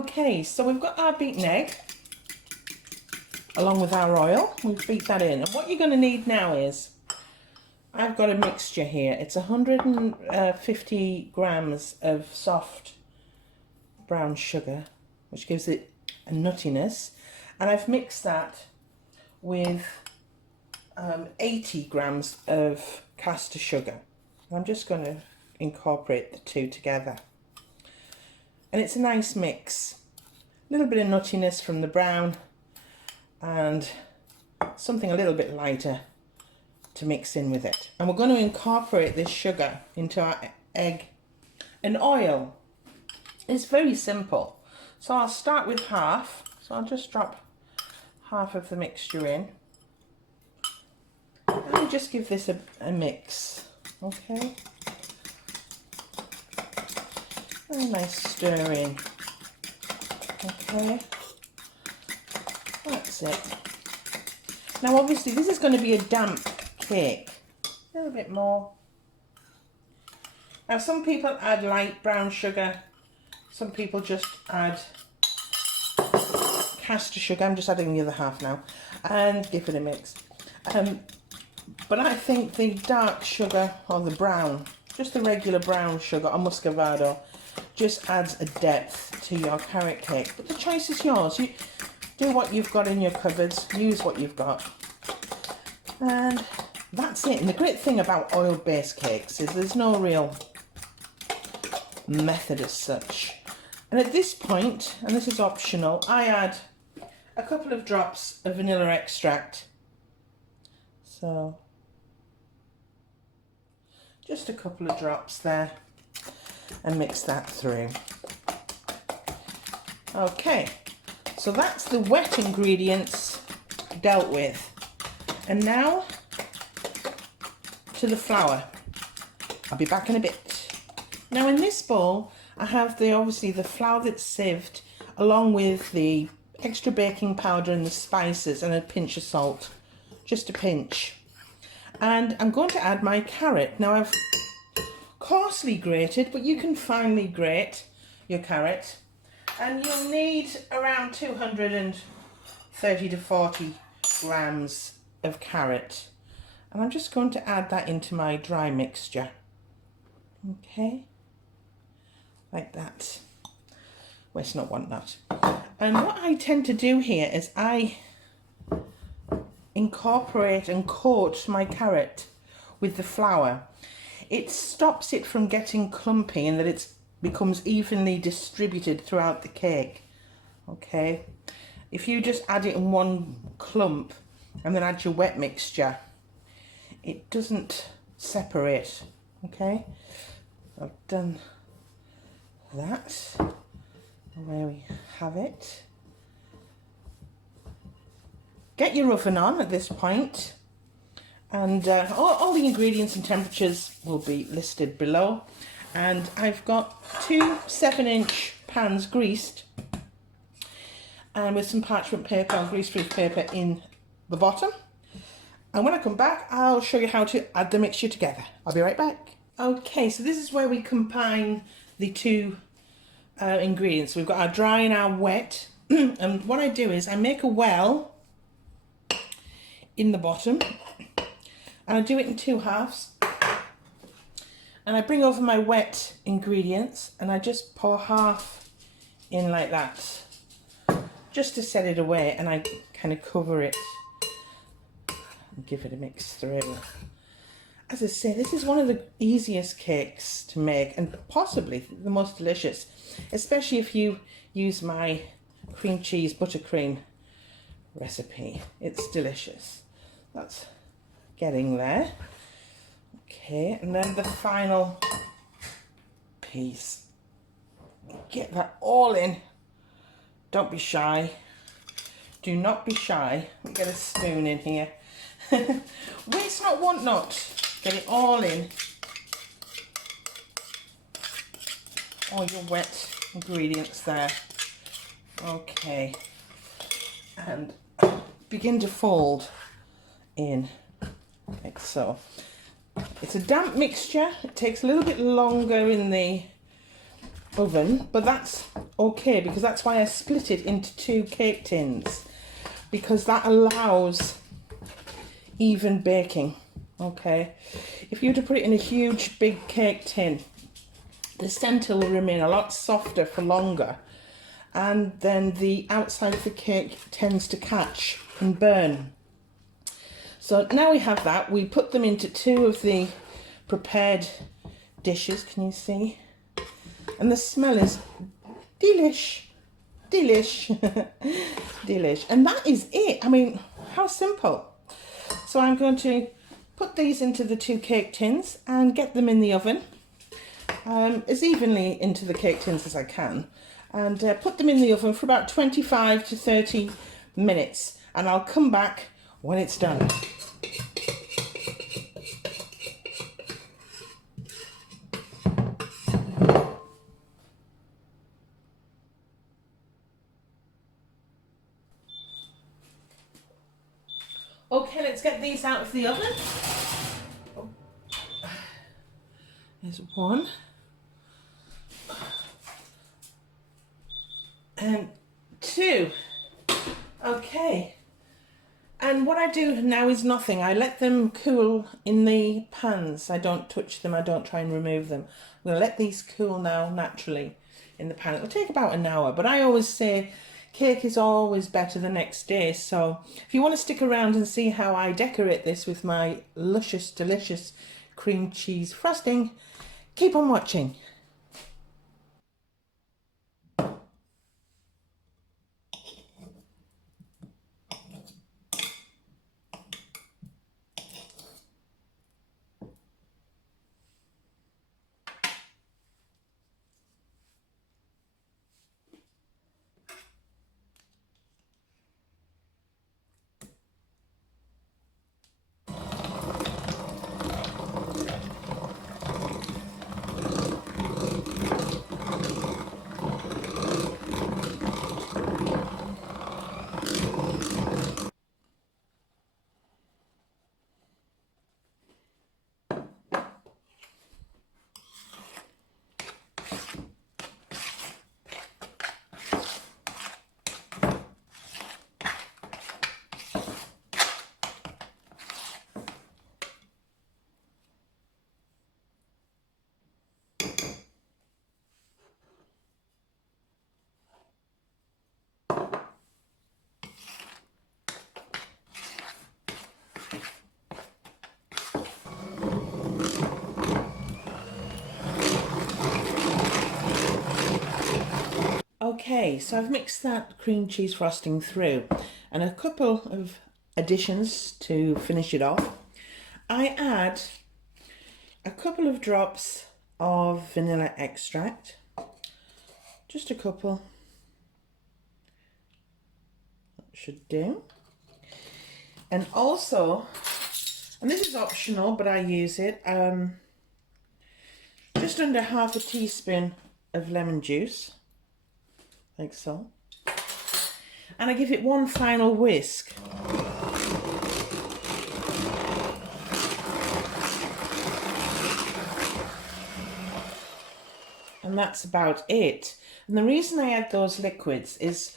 Okay, so we've got our beaten egg along with our oil. We've beat that in. And what you're going to need now is, I've got a mixture here. It's 150 grams of soft brown sugar, which gives it a nuttiness. And I've mixed that with 80 grams of caster sugar. I'm just going to incorporate the two together. And it's a nice mix. A little bit of nuttiness from the brown and something a little bit lighter to mix in with it. And we're going to incorporate this sugar into our egg and oil. It's very simple. So I'll start with half. So I'll just drop half of the mixture in. And I'll just give this a mix. Okay. A nice stir in. Okay. That's it. Now obviously this is going to be a damp cake. A little bit more. Now some people add light brown sugar. Some people just add caster sugar. I'm just adding the other half now. And give it a mix. But I think the dark sugar or the brown, just the regular brown sugar or muscavado, just adds a depth to your carrot cake. But the choice is yours. You do what you've got in your cupboards, use what you've got. And that's it. And the great thing about oil-based cakes is there's no real method as such. And at this point, and this is optional, I add a couple of drops of vanilla extract. So just a couple of drops there. And mix that through. Okay, so that's the wet ingredients dealt with. And now to the flour. I'll be back in a bit. Now in this bowl I have obviously the flour that's sieved along with the extra baking powder and the spices and a pinch of salt. Just a pinch. And I'm going to add my carrot. Now I've coarsely grated, but you can finely grate your carrot, and you'll need around 230 to 40 grams of carrot, and I'm just going to add that into my dry mixture. Okay, like that. Well, it's not one that. And what I tend to do here is I incorporate and coat my carrot with the flour. It stops it from getting clumpy and that it becomes evenly distributed throughout the cake. Okay, if you just add it in one clump and then add your wet mixture, it doesn't separate. Okay, I've done that. There we have it. Get your oven on at this point. And all the ingredients and temperatures will be listed below. And I've got two 7-inch pans greased and with some parchment paper or grease-proof paper in the bottom. And when I come back, I'll show you how to add the mixture together. I'll be right back. Okay, so this is where we combine the two ingredients. We've got our dry and our wet. And what I do is I make a well in the bottom. And I do it in two halves. And I bring over my wet ingredients and I just pour half in like that. Just to set it away, and I kind of cover it and give it a mix through. As I say, this is one of the easiest cakes to make and possibly the most delicious, especially if you use my cream cheese buttercream recipe. It's delicious. That's getting there. Okay, and then the final piece. Get that all in. Don't be shy. Do not be shy. Get a spoon in here. Waste not, want not. Get it all in. All your wet ingredients there. Okay. And begin to fold in like so. It's a damp mixture. It takes a little bit longer in the oven, but that's okay because that's why I split it into 2 cake tins, because that allows even baking. Okay, if you were to put it in a huge big cake tin, the centre will remain a lot softer for longer, and then the outside of the cake tends to catch and burn. So now we have that, we put them into 2 of the prepared dishes, can you see? And the smell is delish, delish, delish. And that is it. I mean, how simple. So I'm going to put these into the 2 cake tins and get them in the oven as evenly into the cake tins as I can, and put them in the oven for about 25 to 30 minutes, and I'll come back when it's done. Okay, let's get these out of the oven. There's 1. And 2. Okay. And what I do now is nothing. I let them cool in the pans. I don't touch them. I don't try and remove them. I'm going to let these cool now naturally in the pan. It'll take about an hour, but I always say cake is always better the next day. So if you want to stick around and see how I decorate this with my luscious, delicious cream cheese frosting, keep on watching. Okay, so I've mixed that cream cheese frosting through, and a couple of additions to finish it off. I add a couple of drops of vanilla extract, just a couple, that should do. And also, and this is optional, but I use it, just under half a teaspoon of lemon juice, like so. And I give it one final whisk. And that's about it. And the reason I add those liquids is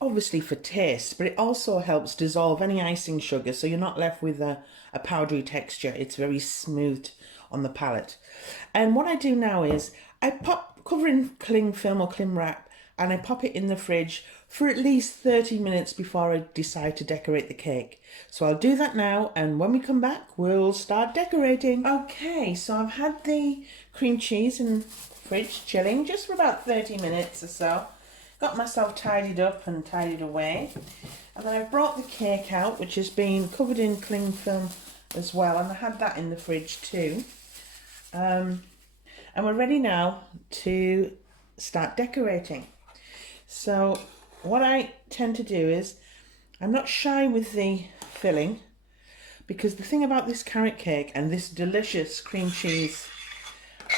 obviously for taste, but it also helps dissolve any icing sugar, so you're not left with a powdery texture. It's very smooth on the palate. And what I do now is I cover in cling film or cling wrap, and I pop it in the fridge for at least 30 minutes before I decide to decorate the cake. So I'll do that now, and when we come back, we'll start decorating. Okay, so I've had the cream cheese in the fridge chilling just for about 30 minutes or so. Got myself tidied up and tidied away. And then I've brought the cake out, which has been covered in cling film as well, and I had that in the fridge too. And we're ready now to start decorating. So what I tend to do is, I'm not shy with the filling, because the thing about this carrot cake and this delicious cream cheese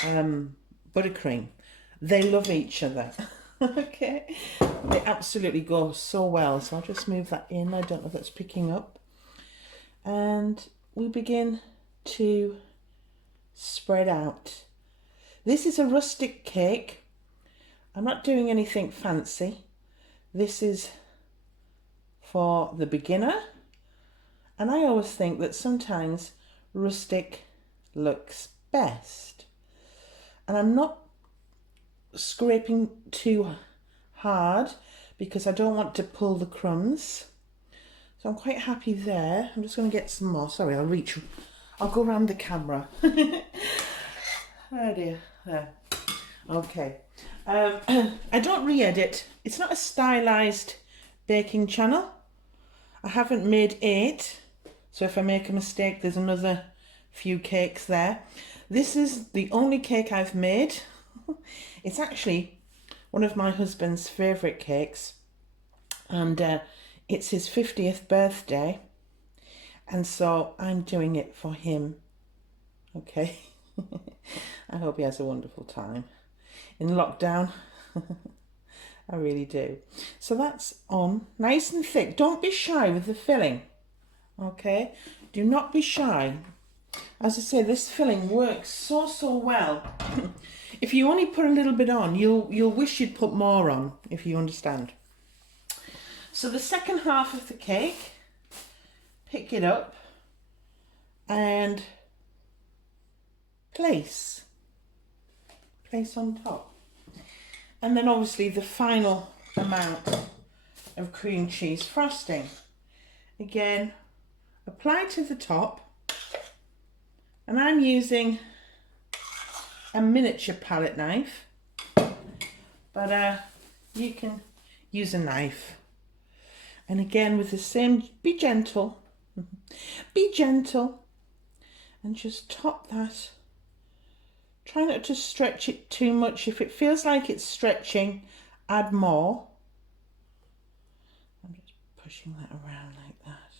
buttercream, they love each other. Okay, they absolutely go so well. So I'll just move that in. I don't know if that's picking up. And we begin to spread out. This is a rustic cake. I'm not doing anything fancy. This is for the beginner. And I always think that sometimes rustic looks best. And I'm not scraping too hard because I don't want to pull the crumbs. So I'm quite happy there. I'm just going to get some more. Sorry, I'll go around the camera. Oh dear. There. Okay. I don't re-edit. It's not a stylized baking channel. I haven't made 8. So if I make a mistake, there's another few cakes there. This is the only cake I've made. It's actually one of my husband's favourite cakes. And it's his 50th birthday. And so I'm doing it for him. Okay. I hope he has a wonderful time in lockdown. I really do. So that's on nice and thick. Don't be shy with the filling. Okay, do not be shy. As I say, this filling works so well. If you only put a little bit on, you'll wish you'd put more on, if you understand. So the second half of the cake, pick it up and place on top. And then obviously the final amount of cream cheese frosting. Again, apply to the top. And I'm using a miniature palette knife, but you can use a knife. And again with the same, be gentle, and just top that. Try not to stretch it too much. If it feels like it's stretching, add more. I'm just pushing that around like that.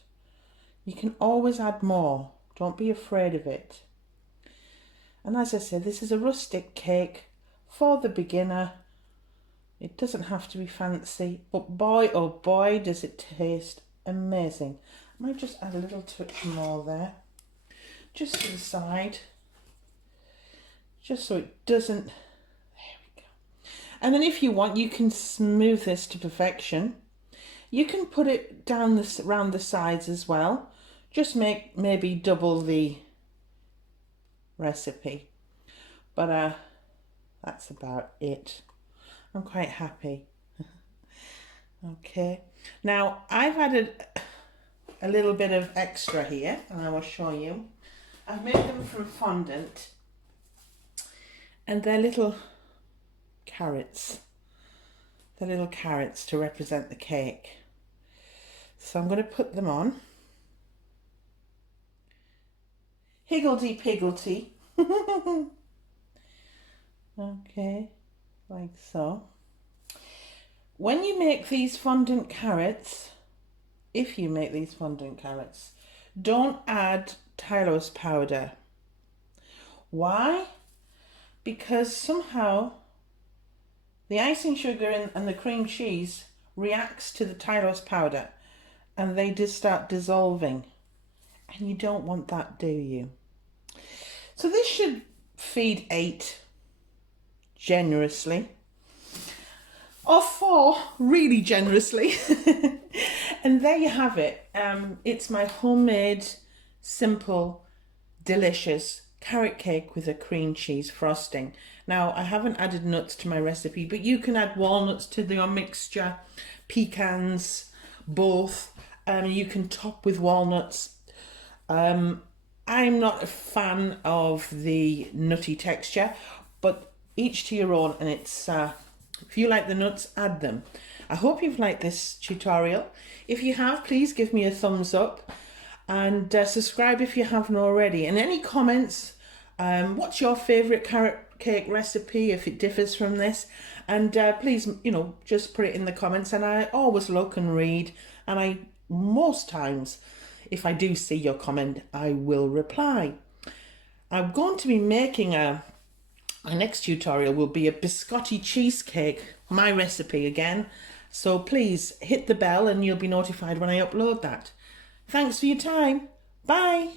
You can always add more. Don't be afraid of it. And as I said, this is a rustic cake for the beginner. It doesn't have to be fancy, but boy, oh boy, does it taste amazing. I might just add a little touch more there, just to the side. Just so it doesn't, there we go. And then if you want, you can smooth this to perfection. You can put it down around the sides as well. Just make maybe double the recipe. But that's about it. I'm quite happy. Okay. Now I've added a little bit of extra here, and I will show you. I've made them from fondant. And they're little carrots. They're little carrots to represent the cake. So I'm going to put them on. Higgledy-piggledy. Okay, like so. When you make these fondant carrots, if you make these fondant carrots, don't add Tylose powder. Why? Because somehow the icing sugar and the cream cheese reacts to the Tylose powder and they just start dissolving. And you don't want that, do you? So this should feed 8 generously. Or 4 really generously. And there you have it. It's my homemade, simple, delicious carrot cake with a cream cheese frosting. Now, I haven't added nuts to my recipe, but you can add walnuts to your mixture, pecans, both. You can top with walnuts. I'm not a fan of the nutty texture, but each to your own, and it's if you like the nuts, add them. I hope you've liked this tutorial. If you have, please give me a thumbs up and subscribe if you haven't already. And any comments, what's your favourite carrot cake recipe if it differs from this? And please, just put it in the comments, and I always look and read, and most times, if I do see your comment, I will reply. I'm going to be making my next tutorial will be a biscotti cheesecake, my recipe again. So please hit the bell and you'll be notified when I upload that. Thanks for your time. Bye.